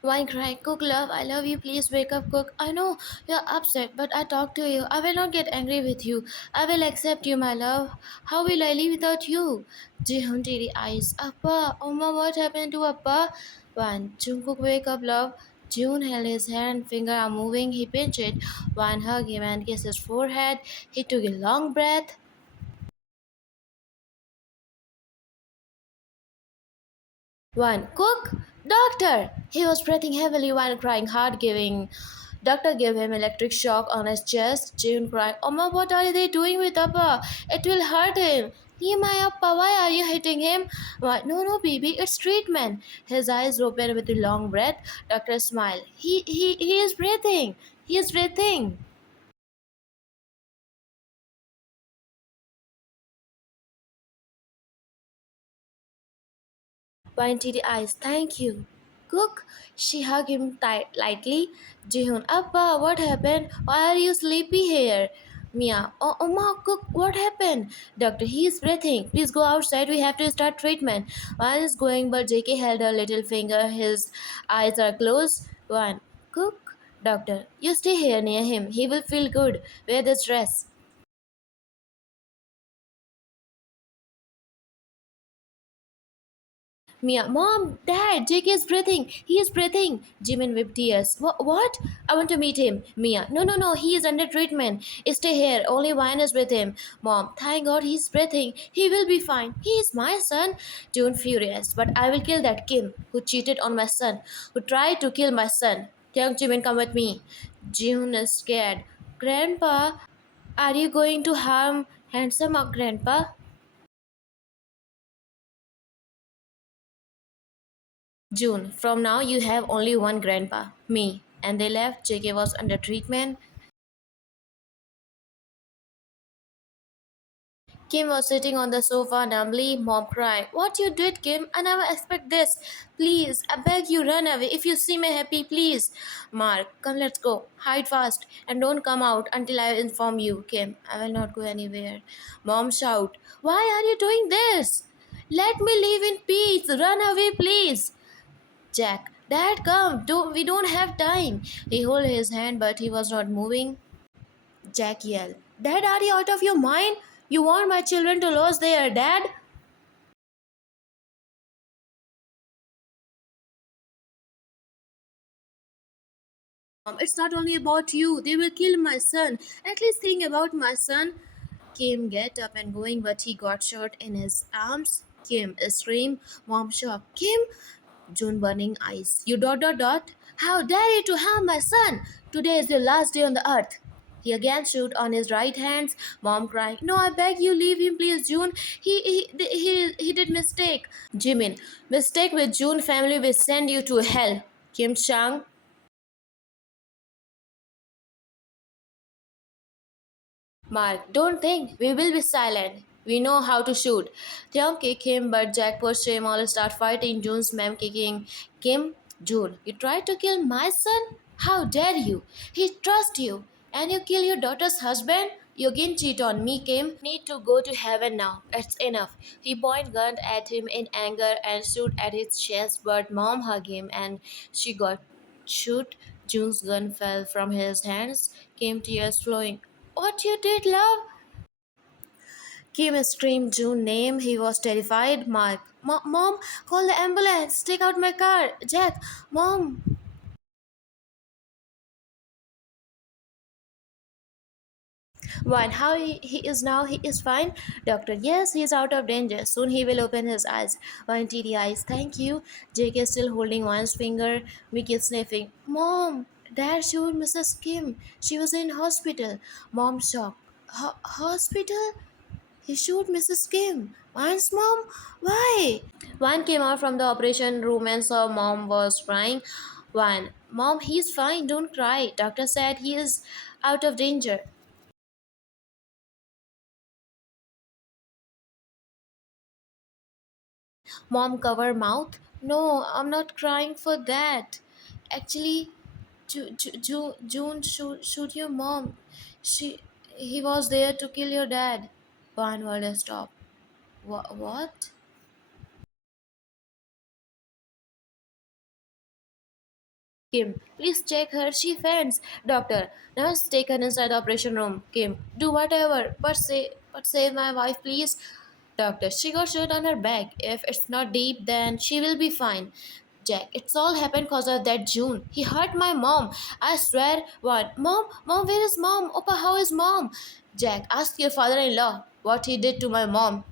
Wine crying, Cook, love, I love you, please wake up, Cook. I know you're upset, but I talk to you. I will not get angry with you. I will accept you, my love. How will I live without you? Jihoon teary eyes. Appa, Oma, what happened to Appa? One, Jungkook, wake up, love. June held his hand, finger are moving, he pinched it. One hugged him and kissed his forehead. He took a long breath. One, Cook, doctor! He was breathing heavily while crying hard, giving Doctor gave him electric shock on his chest. June cried, Oma, what are they doing with Appa? It will hurt him. Leave my Appa, why are you hitting him? Why, no, no, baby, it's treatment. His eyes opened with a long breath. Doctor smiled. He is breathing. He is breathing. Pointed eyes, thank you. Cook, she hugged him lightly. Jihoon, Appa, what happened? Why are you sleepy here? Mia, oh, Oma, Cook, what happened? Doctor, he is breathing. Please go outside. We have to start treatment. While he's going, but JK held her little finger. His eyes are closed. One, Cook, Doctor, you stay here near him. He will feel good. Wear this dress. Mia, Mom, Dad, Jake is breathing. He is breathing. Jimin with tears. What? I want to meet him. Mia, no, no, no. He is under treatment. Stay here. Only Wine is with him. Mom, thank God he's breathing. He will be fine. He is my son. June furious. But I will kill that Kim who cheated on my son, who tried to kill my son. Young Jimin, come with me. June is scared. Grandpa, are you going to harm handsome grandpa? June, from now you have only one grandpa, me. And they left. JK was under treatment. Kim was sitting on the sofa numbly. Mom cried, what you did, Kim? I never expect this. Please, I beg you, run away. If you see me happy, please. Mark, come, let's go. Hide fast and don't come out until I inform you. Kim, I will not go anywhere. Mom shout, why are you doing this? Let me live in peace. Run away, please. Jack, Dad, come. We don't have time. He held his hand, but he was not moving. Jack yelled, Dad, are you out of your mind? You want my children to lose their dad? It's not only about you. They will kill my son. At least think about my son. Kim get up and going, but he got shot in his arms. Kim screamed. Mom shocked. Kim, June burning eyes. You dot dot dot. How dare you to harm my son? Today is your last day on the earth. He again shoot on his right hands. Mom crying, no, I beg you, leave him, please, June. He did mistake. Jimin, mistake with June family will send you to hell. Kim Chang, Mark, don't think. We will be silent. We know how to shoot. Theon kick him, but Jack pushed him. All start fighting. June's mem kicking Kim. June, you tried to kill my son? How dare you? He trusts you. And you kill your daughter's husband? You again cheat on me, Kim. Need to go to heaven now. It's enough. He point gun at him in anger and shoot at his chest, but mom hugged him and she got shoot. June's gun fell from his hands. Came tears flowing. What you did, love? Kim screamed June's name. He was terrified. Mark, Mom, call the ambulance. Take out my car. Jack, Mom. One, how he is now? He is fine. Doctor, yes, he is out of danger. Soon he will open his eyes. One teary eyes. Thank you. Jake is still holding one's finger. Mickey is sniffing. Mom, Dad showed Mrs. Kim. She was in hospital. Mom shocked. Hospital? He shot Mrs. Kim. Mine's mom? Why? One came out from the operation room and saw mom was crying. One, Mom, he's fine, don't cry. Doctor said he is out of danger. Mom cover mouth. No, I'm not crying for that. Actually, June shoot your mom. He was there to kill your dad. One word stop. What? Kim, please check her. She faints. Doctor, nurse, take her inside the operation room. Kim, do whatever, but save my wife, please. Doctor, she got shot on her back. If it's not deep, then she will be fine. Jack, it's all happened because of that June. He hurt my mom. I swear. What? Mom, where is mom? Opa, how is mom? Jack, ask your father-in-law what he did to my mom.